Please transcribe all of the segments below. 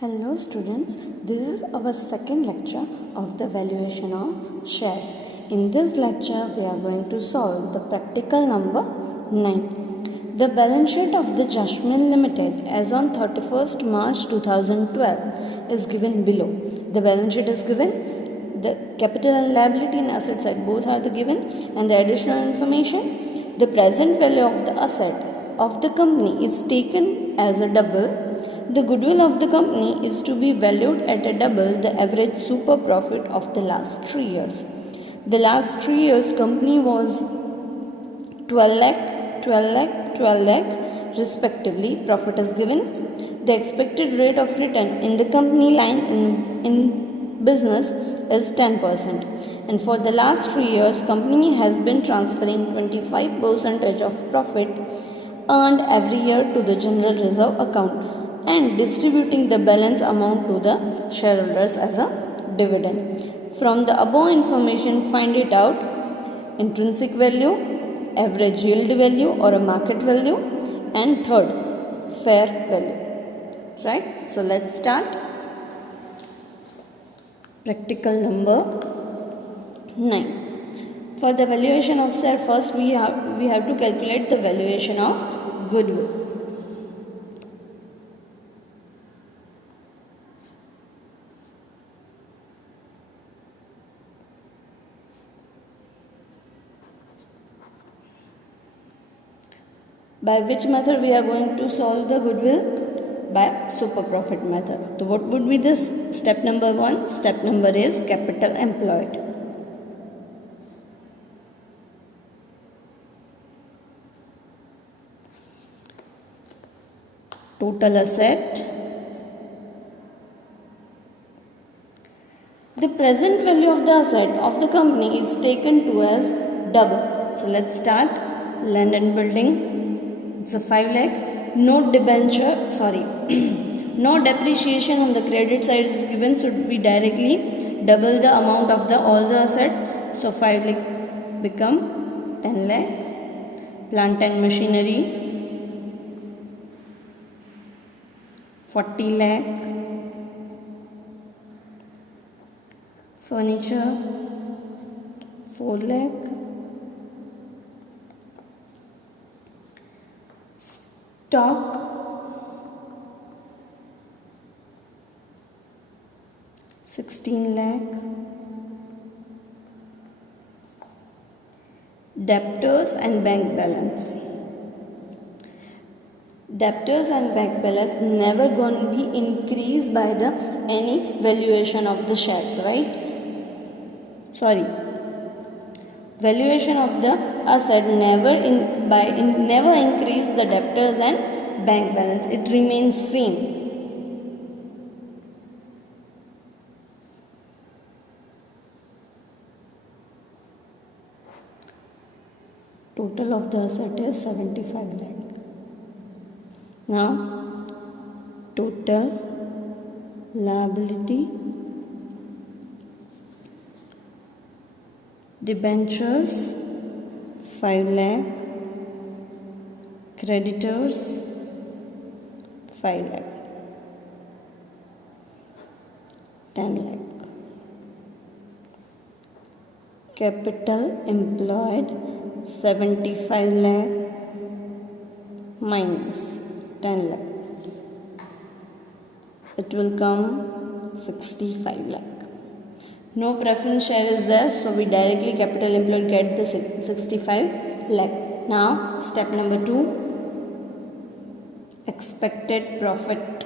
Hello students, this is our second lecture of the valuation of shares. In this lecture, we are going to solve the practical number 9. The balance sheet of the Jasmine Limited as on 31st March 2012 is given below. The balance sheet is given, the capital and liability and asset side both are the given, and the additional information. The present value of the asset of the company is taken as a double. The goodwill of the company is to be valued at a double the average super profit of the last 3 years. The last 3 years company was 12 lakh, 12 lakh, 12 lakh respectively. Profit is given. The expected rate of return in the company line in business is 10%. And for the last 3 years company has been transferring 25% of profit earned every year to the general reserve account and distributing the balance amount to the shareholders as a dividend. From the above information, find it out: intrinsic value, average yield value or a market value, and third, fair value. Right? So let's start. Practical number 9. For the valuation of share, first we have to calculate the valuation of goodwill. By which method we are going to solve the goodwill? By super profit method. So what would be this? Step number 1. Step number is capital employed. Total asset. The present value of the asset of the company is taken to as double. So let's start. Land and building. It's a 5 lakh. No depreciation on the credit side is given, so we directly double the amount of all the assets. So 5 lakh become 10 lakh. Plant and machinery 40 lakh. Furniture 4 lakh. Stock 16 lakh. Debtors and bank balance. Debtors and bank balance never going to be increased by the any valuation of the shares, right? Valuation of the asset never increase the debtors and bank balance. It remains same. Total of the asset is 75 lakh. Now total liability, debentures 5 lakh, creditors 5 lakh, 10 lakh. Capital employed 75 lakh minus 10 lakh. It will come 65 lakh. No preference share is there, so we directly capital employed get the 65 lakh. Now step number 2, expected profit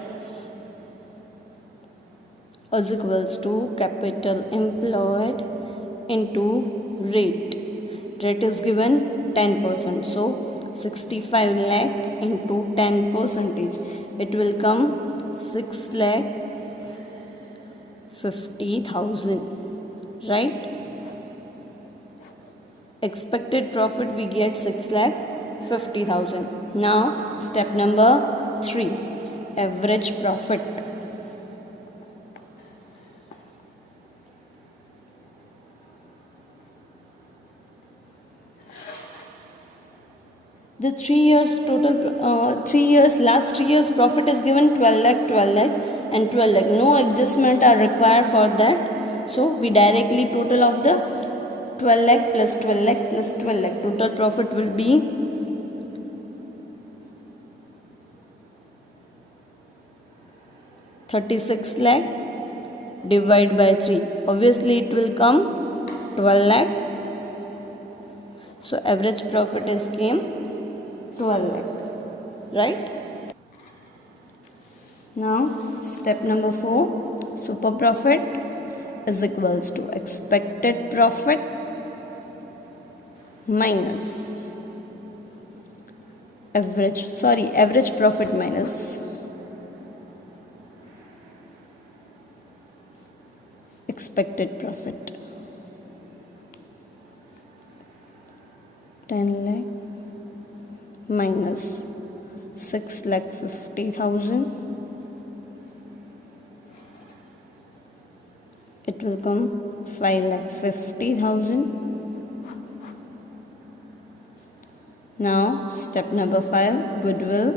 is equals to capital employed into rate. Rate is given 10%, so 65 lakh into 10%, it will come 6 lakh 50,000, right? Expected profit we get 6 lakh 50,000. Now step number 3, average profit. The 3 years last 3 years profit is given 12 lakh and 12 lakh. No adjustment are required for that. So we directly total of the 12 lakh plus 12 lakh plus 12 lakh. Total profit will be 36 lakh divided by 3. Obviously it will come 12 lakh. So average profit is came 12 lakh. Right? Now step number 4, super profit is equals to expected profit minus average profit minus expected profit. 10 lakh minus 6,50,000. It will come 5,50,000. Now step number 5, goodwill.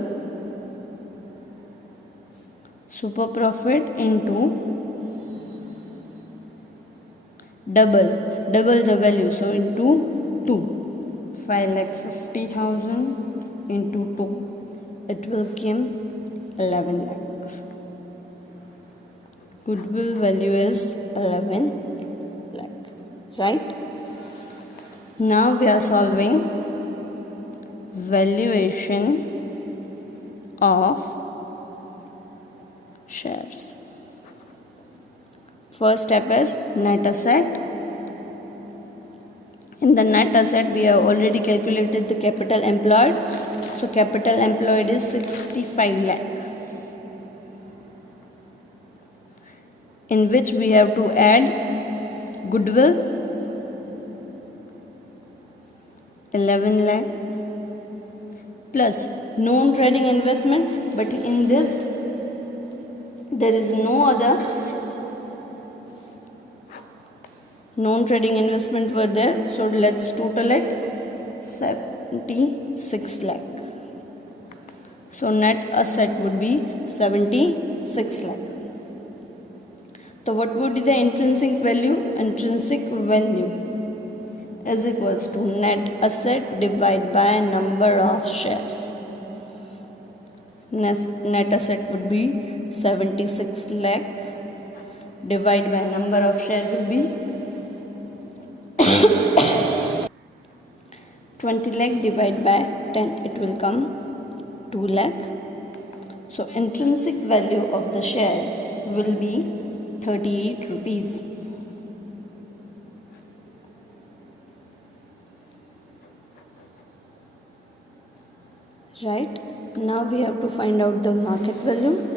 Super profit into double the value, so into 2. 5,50,000 into 2, it will come 11 lakh. Goodwill value is 11 lakh, right? Now we are solving valuation of shares. First step is net asset. In the net asset, we have already calculated the capital employed. So capital employed is 65 lakh, in which we have to add goodwill 11 lakh plus non-trading investment, but in this there is no other non-trading investment were there, so let's total it 76 lakh. So net asset would be 76 lakh. So what would be the intrinsic value? Intrinsic value is equals to net asset divided by number of shares. Net asset would be 76 lakh divided by number of shares will be 20 lakh divided by 10, it will come 2 lakh. So intrinsic value of the share will be 38 rupees. Right? Now we have to find out the market value.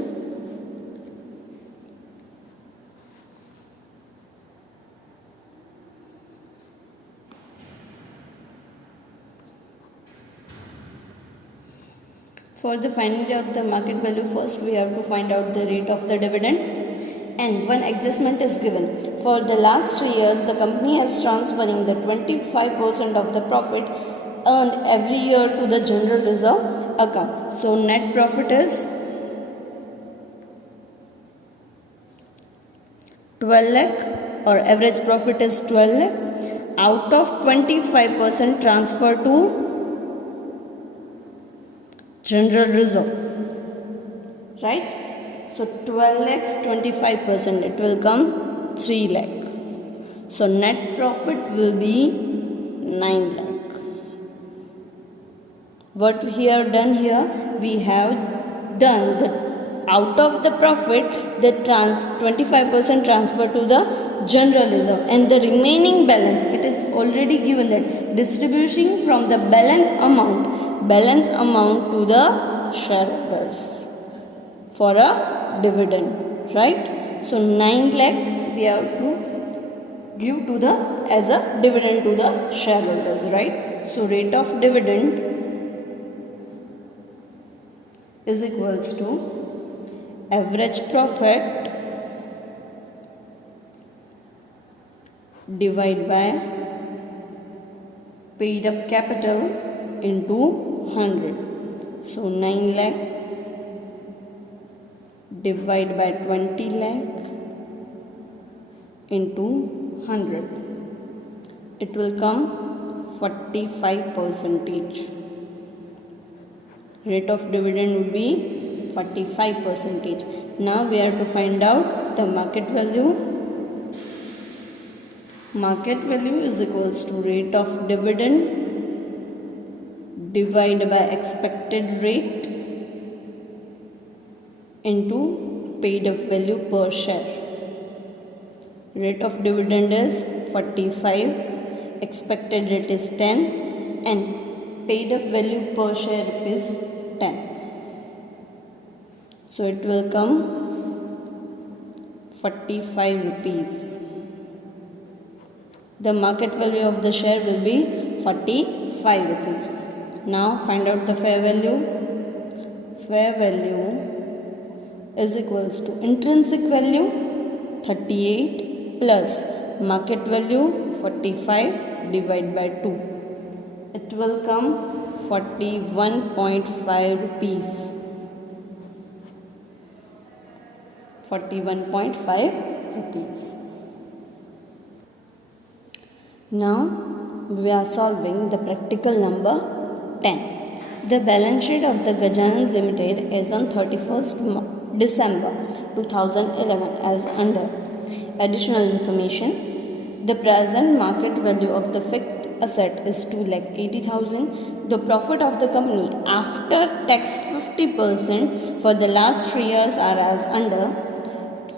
For the finding out the market value, first we have to find out the rate of the dividend, and one adjustment is given. For the last 3 years, the company has transferring the 25% of the profit earned every year to the general reserve account. So net profit is 12 lakh or average profit is 12 lakh. Out of 25% transfer to general reserve, right? So 12 lakhs 25%, it will come 3 lakh. So net profit will be 9 lakh. What we have done here, we have done the out of the profit the 25% transfer to the general reserve, and the remaining balance, it is already given that distribution from the balance amount to the shareholders for a dividend, right? So 9 lakh we have to give to the as a dividend to the shareholders, right? So rate of dividend is equals to average profit divided by paid up capital into 100. So 9 lakh divide by 20 lakh into 100. It will come 45%. Rate of dividend would be 45%. Now we have to find out the market value. Market value is equals to rate of dividend divided by expected rate into paid up value per share. Rate of dividend is 45, expected rate is 10, and paid up value per share is 10. So it will come 45 rupees. The market value of the share will be 45 rupees. Now find out the fair value. Fair value is equals to intrinsic value 38 plus market value 45 divided by 2. It will come 41.5 rupees. 41.5 rupees. Now we are solving the practical number 10. The balance sheet of the Gajanand Limited is on 31st December 2011 as under. Additional information. The present market value of the fixed asset is 2,80,000. The profit of the company after tax 50% for the last 3 years are as under.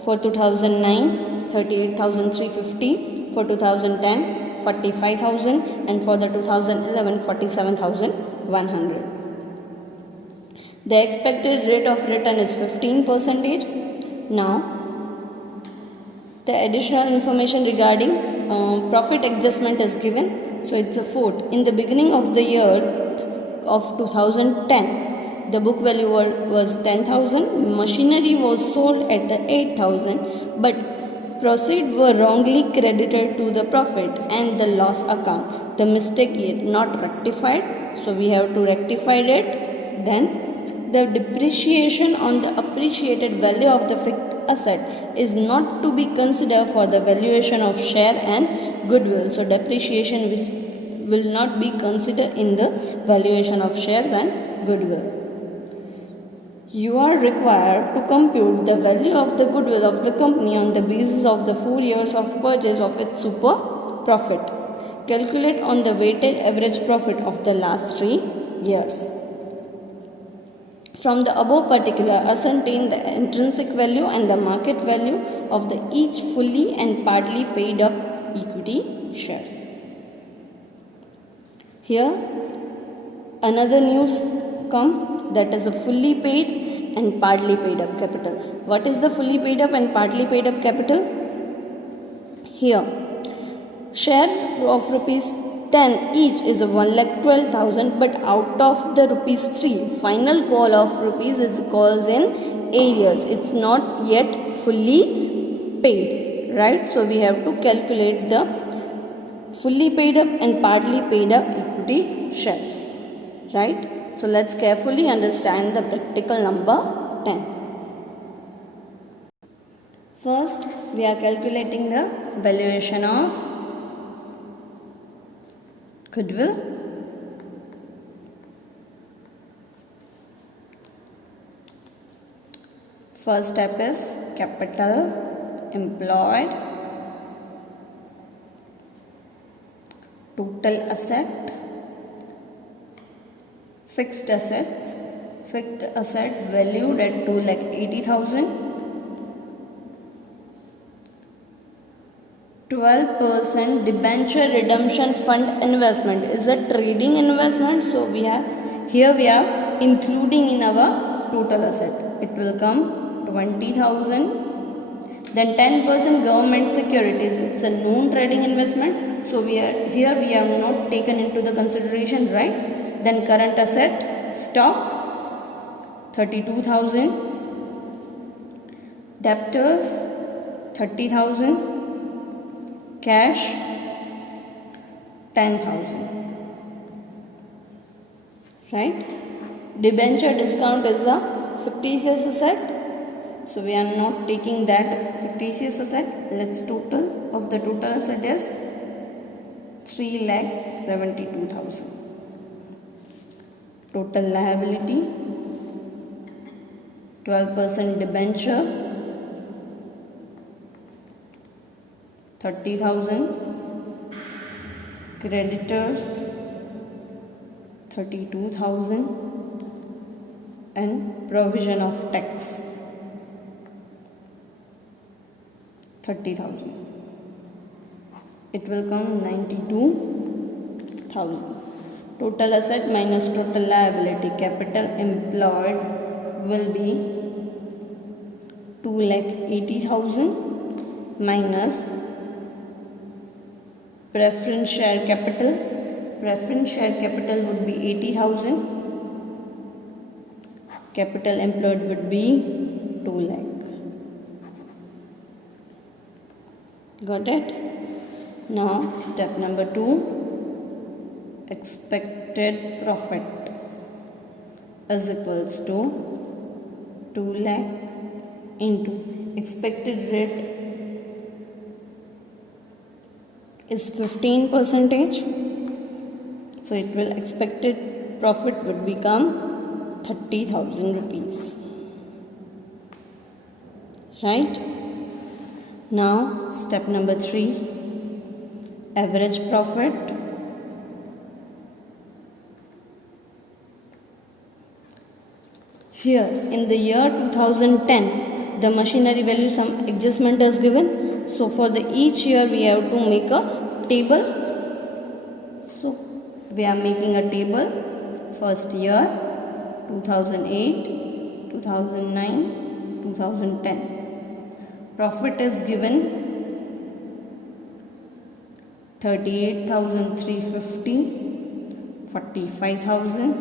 For 2009, 38,350. For 2010, 45,000, and for the 2011, 47,100. The expected rate of return is 15%. Now, the additional information regarding profit adjustment is given. So it's a fourth. In the beginning of the year of 2010, the book value was 10,000. Machinery was sold at 8,000, but proceeds were wrongly credited to the profit and the loss account. The mistake is not rectified, so we have to rectify it. Then the depreciation on the appreciated value of the fixed asset is not to be considered for the valuation of share and goodwill. So depreciation will not be considered in the valuation of shares and goodwill. You are required to compute the value of the goodwill of the company on the basis of the 4 years of purchase of its super profit. Calculate on the weighted average profit of the last 3 years. From the above particular, ascertain the intrinsic value and the market value of the each fully and partly paid up equity shares. Here, another news come, that is a fully paid and partly paid up capital. What is the fully paid up and partly paid up capital? Here, share of rupees 10 each is 1,12,000, but out of the rupees 3, final call of rupees is calls in arrears. It's not yet fully paid, right? So we have to calculate the fully paid up and partly paid up equity shares, right? So let's carefully understand the practical number 10. First, we are calculating the valuation of goodwill. First step is capital employed, total asset, fixed assets, fixed asset valued at 2,80,000, 12% debenture redemption fund investment is a trading investment, so we are including in our total asset. It will come 20,000. Then 10% government securities, it's a known trading investment, so we are not taken into the consideration, right? Then current asset, stock 32,000, debtors 30,000, cash 10,000, right? Debenture discount is a fictitious asset, So we are not taking that fictitious asset. Let's total of the total asset is 3,72,000. Total liability 12% debenture 30,000. Creditors 32,000 and provision of tax 30,000. It will come 92,000. Total asset minus total liability, capital employed will be 2,80,000 minus preference share capital. Preference share capital would be 80,000. Capital employed would be 2 lakh. Got it? Now step number 2. Expected profit is equals to 2 lakh into expected rate is 15%. So it will expected profit would become 30,000 rupees. Right? Now step number 3. Average profit. Here in the year 2010, the machinery value some adjustment is given. So for the each year we have to make a table. So we are making a table. First year 2008, 2009, 2010. Profit is given 38,350, 45,000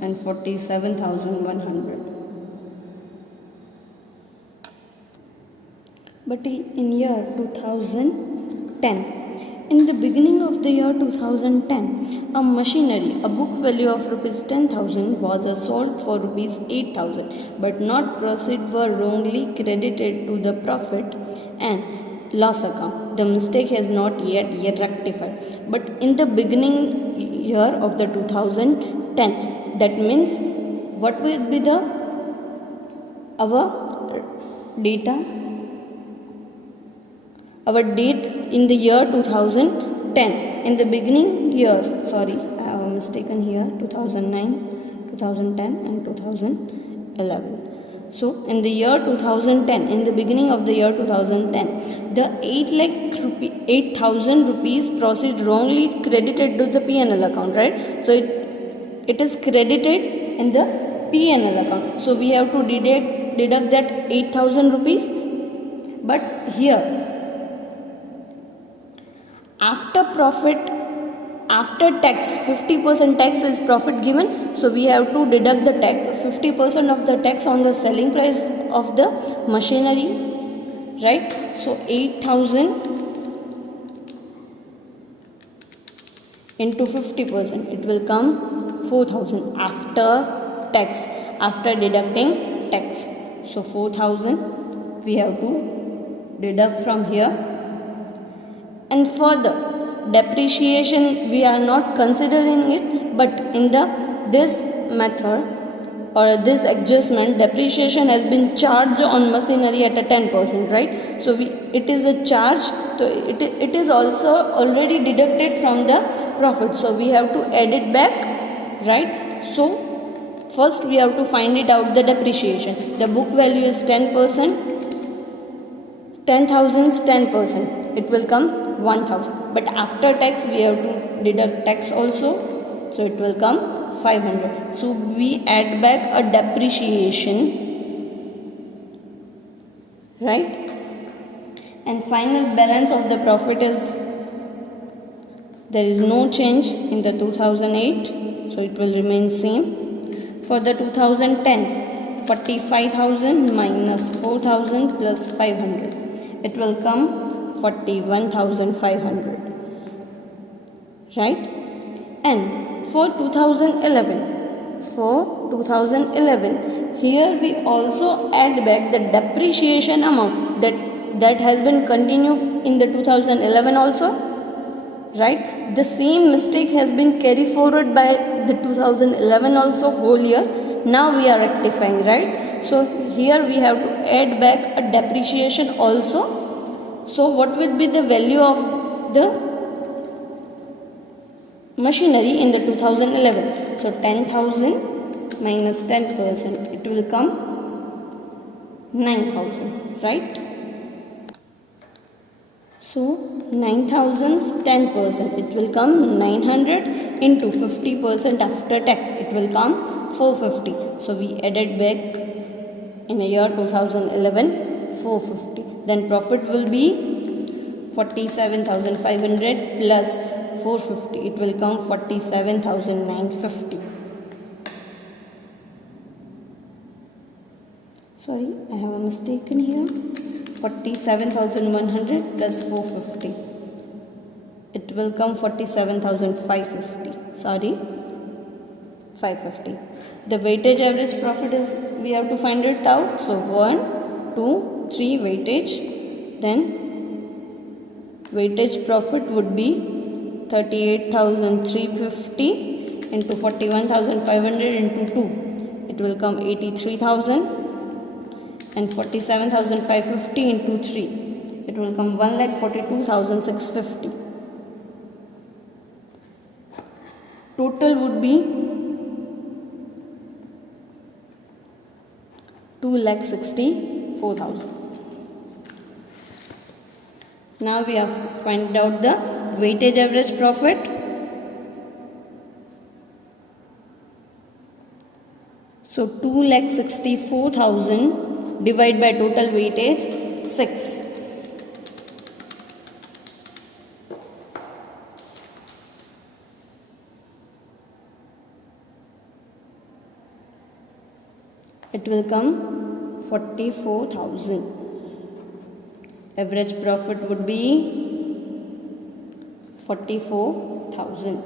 and 47,100. But in year 2010, in the beginning of the year 2010, a machinery, a book value of rupees 10,000 was sold for rupees 8,000, but not proceeds were wrongly credited to the profit and loss account. The mistake has not yet rectified. But in the beginning year of the 2010, that means what will be the our data? Our date in the year 2010. In the beginning year, sorry, I have mistaken here, 2009, 2010 and 2011. So in the year 2010, in the beginning of the year 2010, the 8,000 rupees proceed wrongly credited to the P&L account, right? So it is credited in the P&L account. So we have to deduct that 8,000 rupees. But here, after profit, after tax, 50% tax is profit given. So we have to deduct the tax, 50% of the tax on the selling price of the machinery, right? So 8,000 into 50%, it will come 4,000 after tax, after deducting tax. So 4,000 we have to deduct from here. And further, depreciation we are not considering it, but in this method or this adjustment, depreciation has been charged on machinery at a 10%, right? So it is a charge, so it is also already deducted from the profit. So we have to add it back, right? So first we have to find it out, the depreciation. The book value is 10%, 10,000 is 10%, it will come 1,000. But after tax we have to deduct tax also, so it will come 500. So we add back a depreciation, right? And final balance of the profit is, there is no change in the 2008, so it will remain same. For the 2010, 45,000 minus 4,000 plus 500, it will come 41,500, right? And for 2011, for 2011. Here we also add back the depreciation amount that has been continued in the 2011 also, right? The same mistake has been carried forward by the 2011 also whole year. Now we are rectifying, right? So here we have to add back a depreciation also. So what will be the value of the machinery in the 2011? So 10,000 minus 10%, it will come 9,000, right? So 9,000's 10%, it will come 900 into 50% after tax, it will come 450. So we added back in the year 2011 450. Then profit will be 47,500 plus 450, it will come 47,950. Sorry, I have a mistake in here. 47,100 plus 450, it will come 47,550. Sorry, 550. The weightage average profit is, we have to find it out. So 1, 2, 3 weightage. Then weightage profit would be 38,350 into 41,500 into 2. It will come 83,000. And 47,550 into 3, it will come 1,42,650. Total would be 2,64,000. Now we have to find out the weightage average profit. So 2,64,000 divide by total weightage 6. It will come 44,000. Average profit would be 44,000.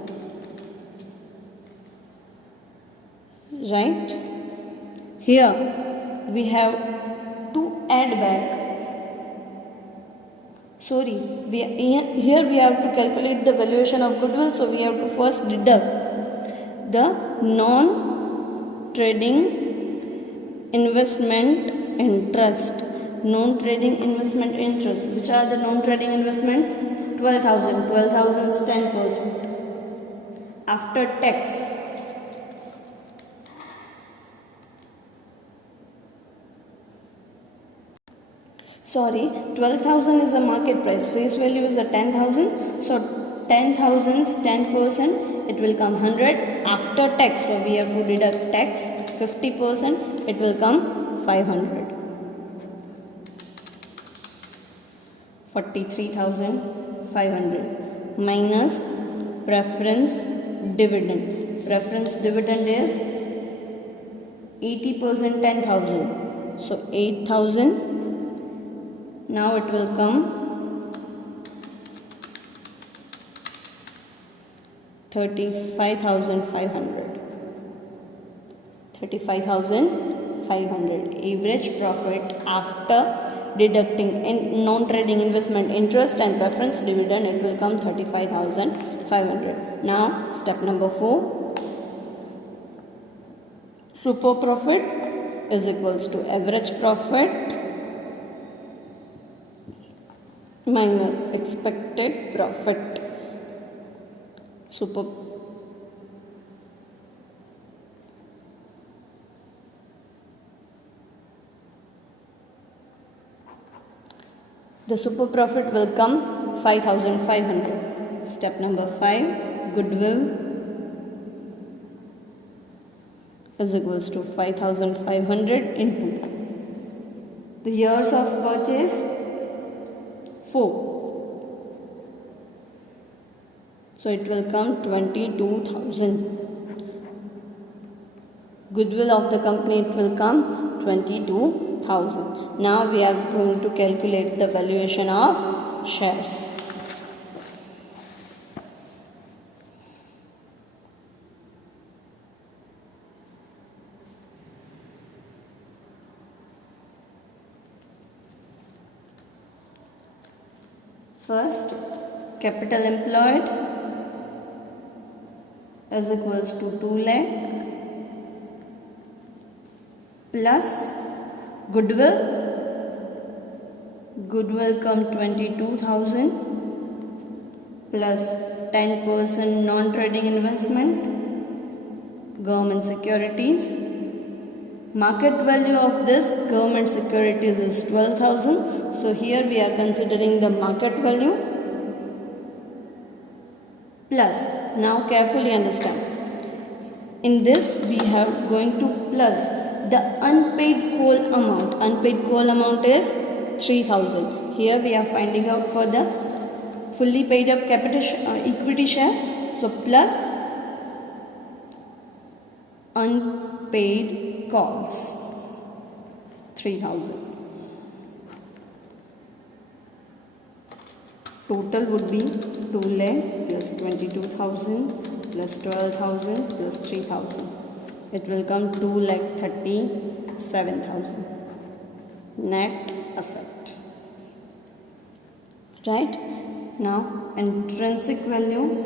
Right? Here we have to add back. Sorry, here we have to calculate the valuation of goodwill. So we have to first deduct the non-trading investment interest. Non-trading investment interest. Which are the non-trading investments? 12,000. 12,000 is 10%. After tax, sorry, 12,000 is the market price. Face value is the 10,000. So 10,000's 10%, it will come 100. After tax, so we have to deduct tax 50%, it will come 500. 43,500 minus preference dividend. Preference dividend is 80%, 10,000. So 8,000. Now it will come 35,500. 35,500. Average profit after deducting non-trading investment interest and preference dividend, it will come 35,500. Now step number 4. Super profit is equals to average profit minus expected profit. The super profit will come 5,500. Step number 5, goodwill is equals to 5,500 into the years of purchase 4. So it will come 22,000. Goodwill of the company, it will come 22,000. Now we are going to calculate the valuation of shares. First, capital employed is equals to 2 lakh plus goodwill. Goodwill come 22,000 plus 10% non-trading investment, government securities. Market value of this government securities is 12,000. So here we are considering the market value plus. Now carefully understand. In this we are going to plus the unpaid coal amount. Unpaid coal amount is 3,000. Here we are finding out for the fully paid up capital equity share. So plus unpaid calls 3,000. Total would be 2 lakh plus 22,000 plus 12,000 plus 3,000. It will come 2,37,000 net asset. Right? Now intrinsic value.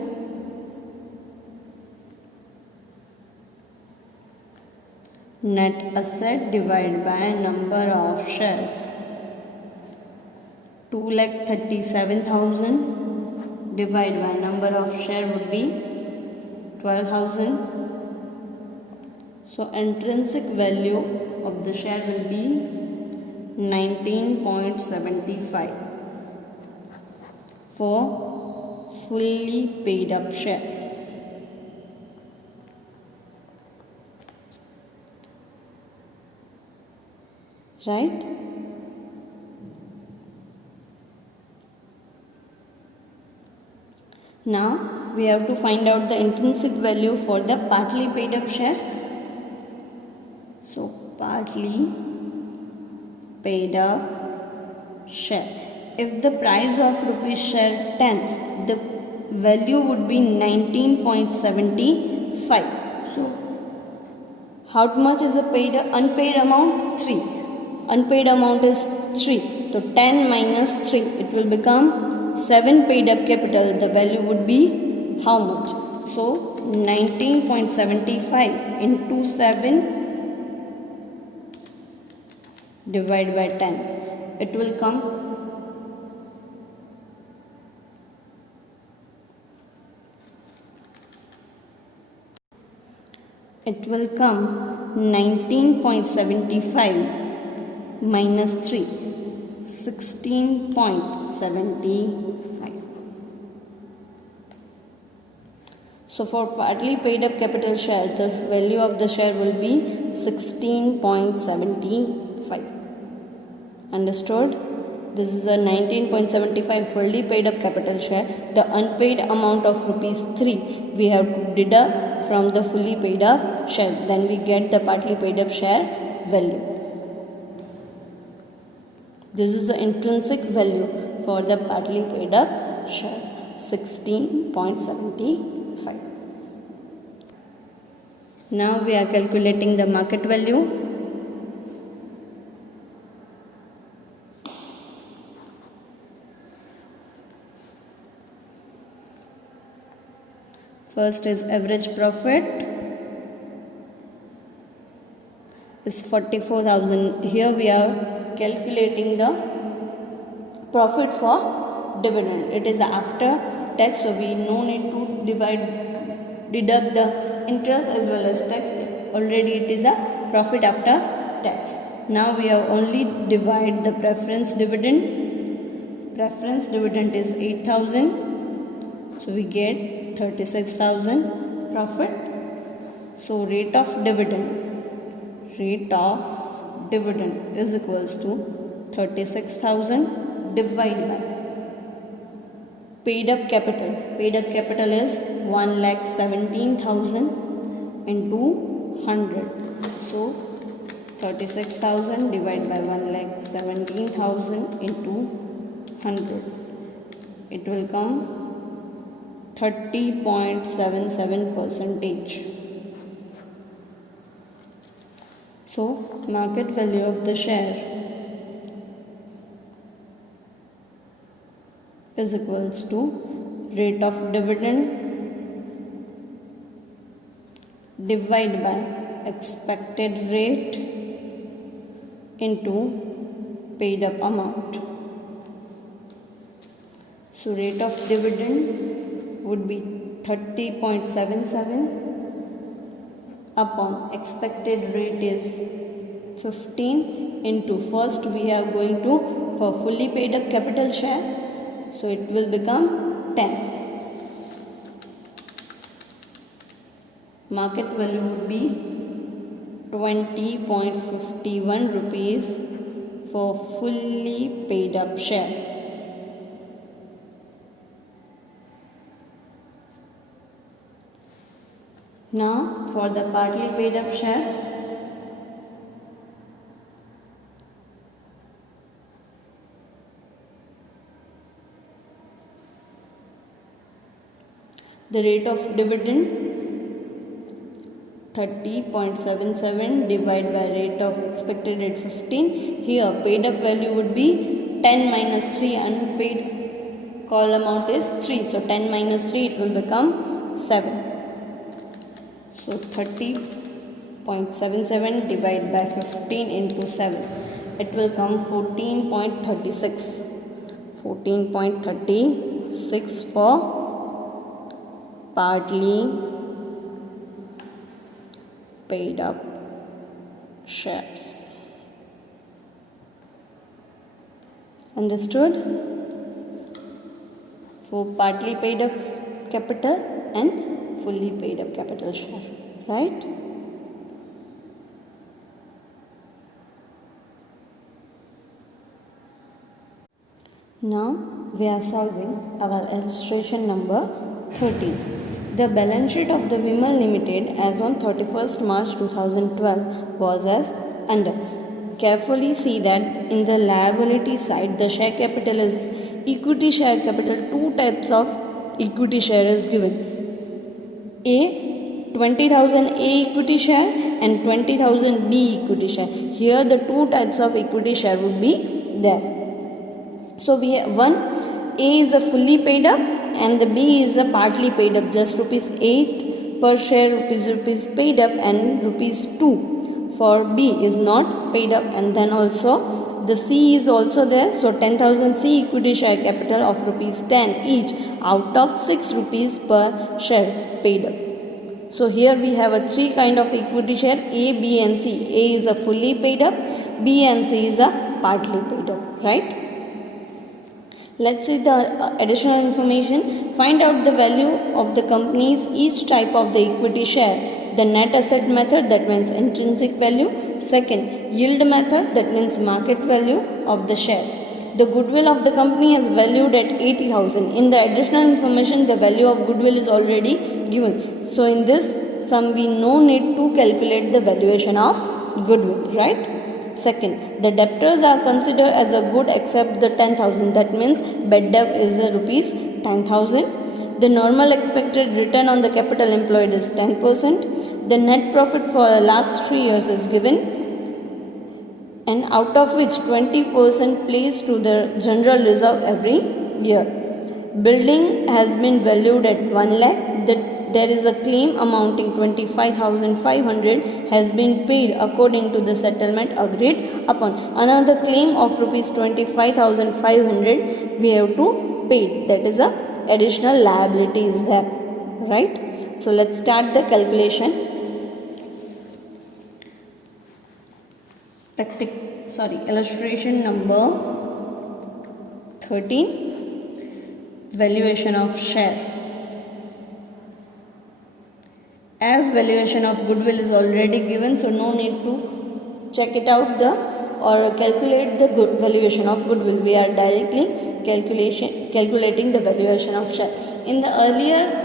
Net asset divided by number of shares. 2,37,000 divided by number of share would be 12,000. So intrinsic value of the share will be 19.75 for fully paid up share. Right? Now we have to find out the intrinsic value for the partly paid up shares. So partly paid up share. If the price of rupees share 10, the value would be 19.75. So how much is the unpaid amount? 3. Unpaid amount is 3. So 10 minus 3, it will become 7 paid up capital. The value would be how much? So 19.75 into 7 divided by 10. It will come 19.75 minus 3, 16.75. So for partly paid up capital share, the value of the share will be 16.75. Understood? This is a 19.75 fully paid up capital share. The unpaid amount of rupees 3 we have to deduct from the fully paid up share. Then we get the partly paid up share value. This is the intrinsic value for the partly paid up shares, 16.75. Now we are calculating the market value. First is average profit is 44,000. Here we are calculating the profit for dividend. It is after tax, so we no need to deduct the interest as well as tax. Already it is a profit after tax. Now we have only divide the preference dividend. Preference dividend is 8,000, so we get 36,000 profit. So rate of dividend is equals to 36,000 divided by paid up capital. Paid up capital is 1,17,000 into 100. So 36,000 divided by 1,17,000 into 100. It will come 30.77%. So market value of the share is equals to rate of dividend divided by expected rate into paid up amount. So rate of dividend would be 30.77 upon expected rate is 15 into, first we are going to for fully paid up capital share, so it will become 10. Market value would be 20.51 rupees for fully paid up share. Now for the partly paid up share, the rate of dividend 30.77 divided by rate of expected rate 15. Here paid up value would be 10 minus 3, unpaid call amount is 3. So 10 minus 3, it will become 7. So 30.77 divided by 15 into 7. It will come 14.36. 14.36 for partly paid up shares. Understood? For partly paid up capital and fully paid up capital share, right? Now we are solving our illustration number 13. The balance sheet of the Vimal Limited as on 31st March 2012 was as under. Carefully see that in the liability side, the share capital is equity share capital. Two types of equity share is given. A 20,000 A equity share and 20,000 B equity share. Here the two types of equity share would be there. So we have one, A is a fully paid up and the B is a partly paid up, just rupees 8 per share, rupees paid up, and rupees 2 for B is not paid up. And then also the C is also there, so 10,000 C equity share capital of rupees 10 each out of 6 rupees per share paid up. So here we have a three kind of equity share, A, B and C. A is a fully paid up, B and C is a partly paid up, right? Let's see the additional information. Find out the value of the company's each type of the equity share. The net asset method, that means intrinsic value. Second, yield method, that means market value of the shares. The goodwill of the company is valued at 80,000. In the additional information, the value of goodwill is already given. So in this sum, we no need to calculate the valuation of goodwill, right? Second, the debtors are considered as a good except the 10,000. That means bad debt is the rupees 10,000. The normal expected return on the capital employed is 10%. The net profit for the last 3 years is given, and out of which 20% plays to the general reserve every year. Building has been valued at 1 lakh. There is a claim amounting 25,500 has been paid according to the settlement agreed upon. Another claim of rupees 25,500 we have to pay. That is a additional liability is there, right? So let's start the calculation. Illustration number 13, valuation of share. As valuation of goodwill is already given, so no need to check it out or calculate the valuation of goodwill. We are directly calculating the valuation of share. In the earlier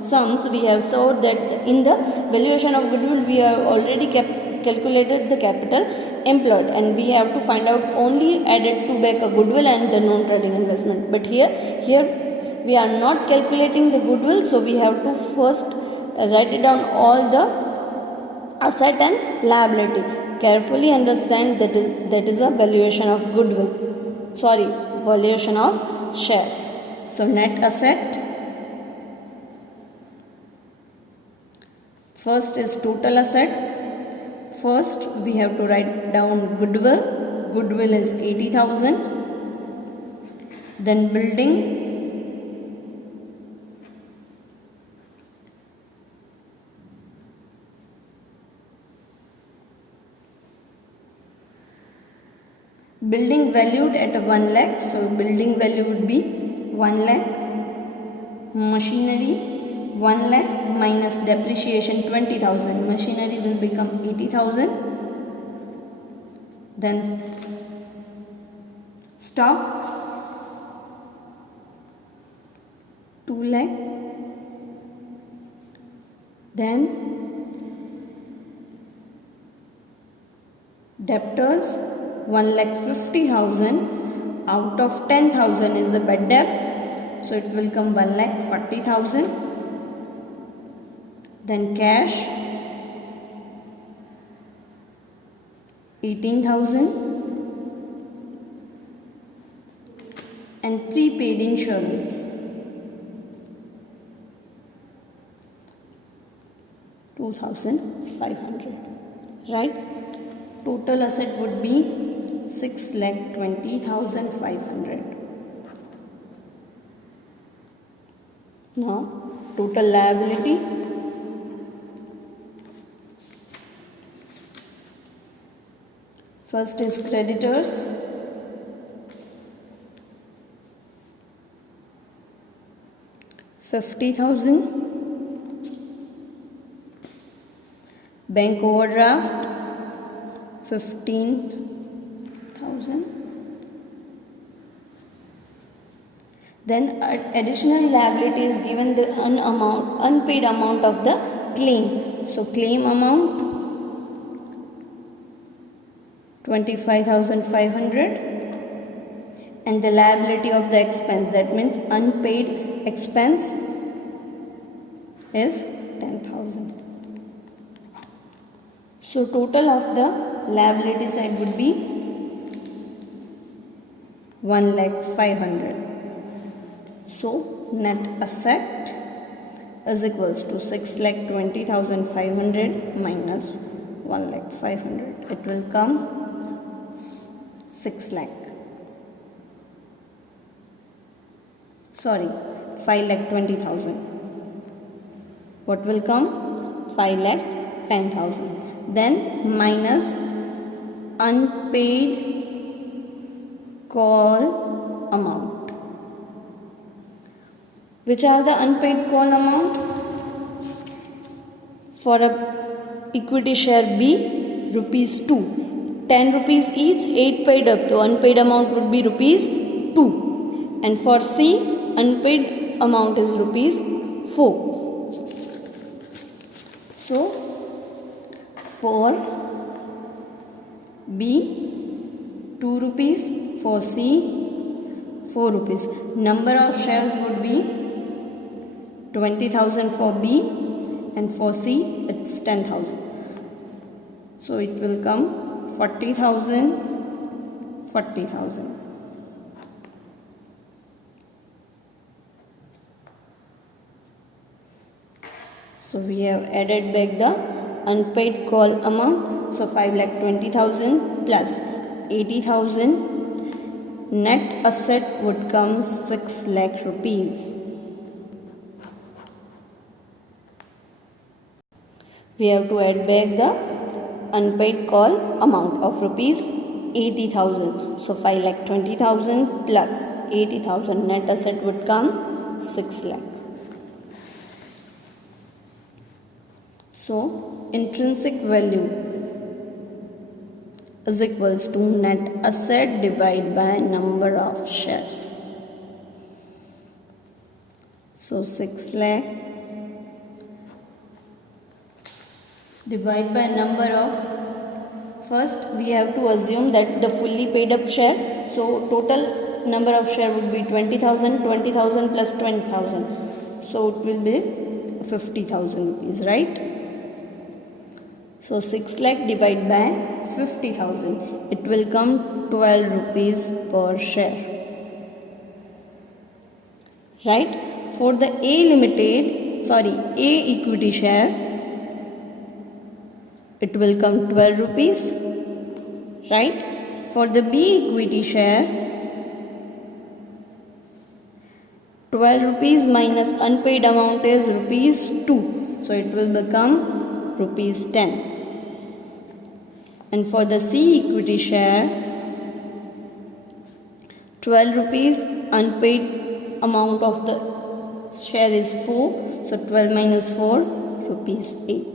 sums, we have saw that in the valuation of goodwill, we have already calculated the capital employed, and we have to find out only added to back a goodwill and the non-trading investment. But here we are not calculating the goodwill, so we have to first write it down all the asset and liability. Carefully understand that is a valuation of goodwill. Valuation of shares. So net asset, first is total asset. First we have to write down goodwill. Goodwill is 80,000. Then building, building valued at 1 lakh, so building value would be 1 lakh. Machinery 1 lakh minus depreciation 20,000, machinery will become 80,000. Then stock 2 lakh. Then debtors 1,50,000, out of 10,000 is a bad debt, so it will come 1,40,000. Then cash 18,000 and prepaid insurance 2,500, right? Total asset would be 6,20,500. Now total liability, first is creditors. $50,000. Bank overdraft 15,000. Then additional liability is given the unpaid amount of the claim. So claim amount 25,500 and the liability of the expense, that means unpaid expense, is 10,000. So total of the liability side would be 1,05,000. So net asset is equals to 6,20,500 minus 1,05,000. It will come 6 lakh. Sorry, 5,20,000. What will come? 5,10,000. Then minus unpaid call amount. Which are the unpaid call amount? For a equity share B, rupees 2. 10 rupees each, 8 paid up. So unpaid amount would be rupees 2. And for C, unpaid amount is rupees 4. So for B 2 rupees, for C 4 rupees. Number of shares would be 20,000 for B and for C it's 10,000. So it will come 40,000, 40,000. So we have added back the unpaid call amount. So 5,20,000 plus 80,000. Net asset would come 6 lakh rupees. We have to add back the unpaid call amount of rupees 80,000. So 5,20,000 plus 80,000, net asset would come 6 lakh. So intrinsic value is equals to net asset divided by number of shares. So 6 lakh divided by number of, first we have to assume that the fully paid up share, so total number of share would be 20,000, 20,000 plus 20,000. So it will be 50,000 rupees, right? So 6 lakh divided by 50,000. It will come 12 rupees per share. right? For the A equity share, it will come 12 rupees, right? For the B equity share, 12 rupees minus unpaid amount is rupees 2, so it will become rupees 10. And for the C equity share, 12 rupees, unpaid amount of the share is 4, so 12 minus 4, rupees 8.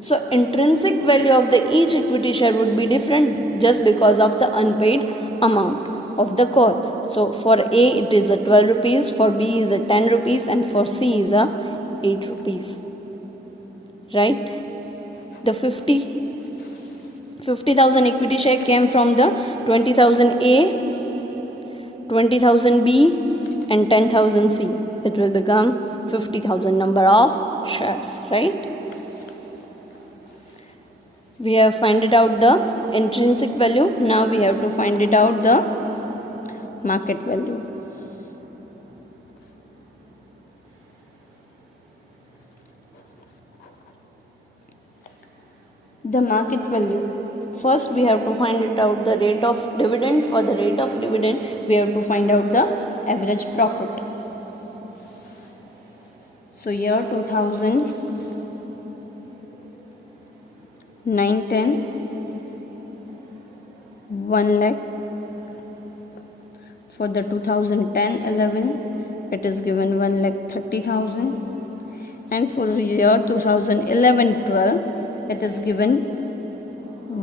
So intrinsic value of the each equity share would be different just because of the unpaid amount of the call. So for A it is a 12 rupees, for B is a 10 rupees, and for C is a 8 rupees. Right? The 50,000 equity share came from the 20,000 A, 20,000 B and 10,000 C. It will become 50,000 number of shares, right? We have find it out the intrinsic value. Now we have to find it out the market value. The market value. First we have to find it out the rate of dividend. For the rate of dividend, we have to find out the average profit. So year 2000, 910, 1 lakh. For the 2010-11, it is given 1,30,000, and for the year 2011-12, it is given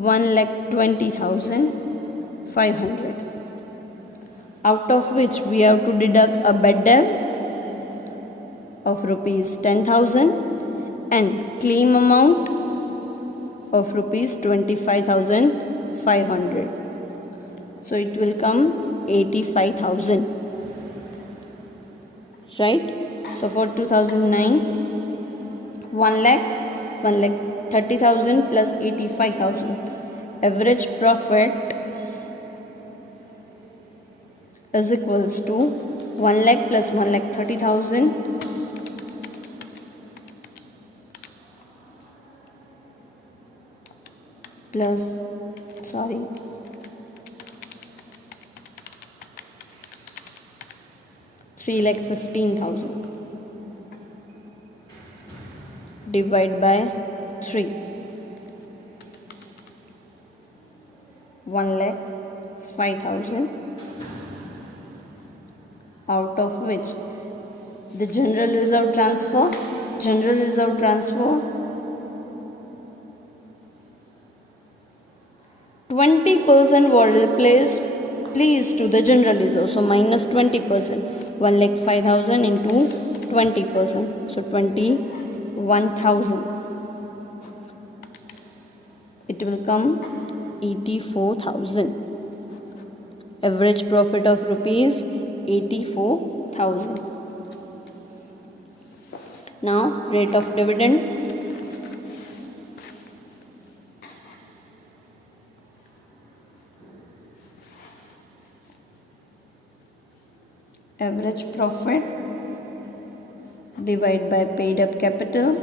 1,20,500. Out of which we have to deduct a bad debt of rupees 10,000 and claim amount of rupees 25,500. So it will come 85,000. Right? So for 2009, 1,30,000 plus 85,000. Average profit is equals to 1 lakh plus 1,30,000 plus 3,15,000 divide by 3, 1,05,000, out of which the general reserve transfer 20% was replaced to the general reserve, so minus 20%, 1,05,000 into 20%, so 21,000. It will come 84,000. Average profit of rupees 84,000. Now rate of dividend. Average profit divided by paid up capital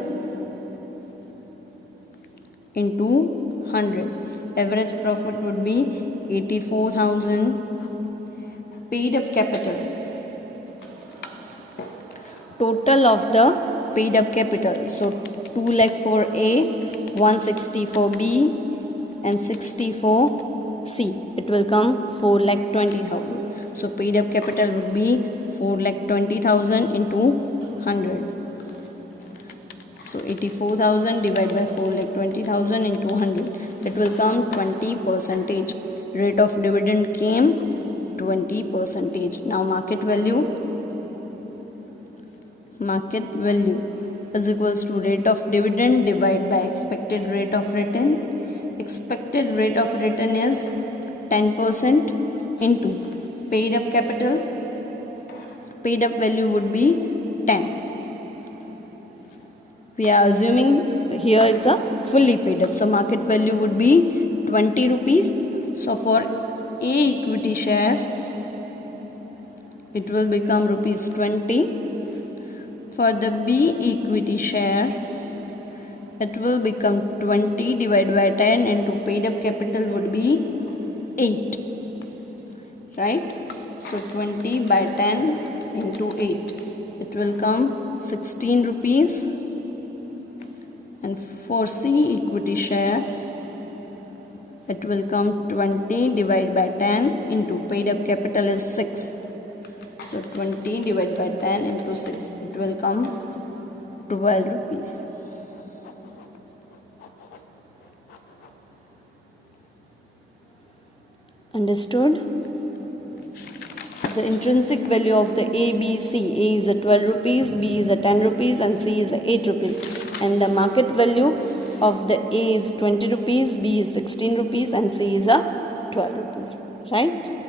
into 100. Average profit would be 84,000. Paid up capital. Total of the paid up capital. So 2 lakh for A, 160 for B and 60 for C. It will come 4,20,000. So paid up capital would be 4,20,000 into 100. So 84,000 divided by 4,20,000 into 100. It will come 20%. Rate of dividend came 20%. Now market value. Market value is equals to rate of dividend divided by expected rate of return. Expected rate of return is 10% into paid up capital. Paid up value would be 10. We are assuming here it's a fully paid up. So market value would be 20 rupees. So for A equity share, it will become rupees 20. For the B equity share, it will become 20 divided by 10 into paid up capital would be 8, right? So 20 by 10 into 8, it will come 16 rupees. And for C equity share, it will come 20 divided by 10 into paid up capital is 6. So 20 divided by 10 into 6, it will come 12 rupees. Understood? The intrinsic value of the A, B, C. A is a 12 rupees, B is a 10 rupees and C is a 8 rupees. And the market value of the A is 20 rupees, B is 16 rupees and C is a 12 rupees. Right?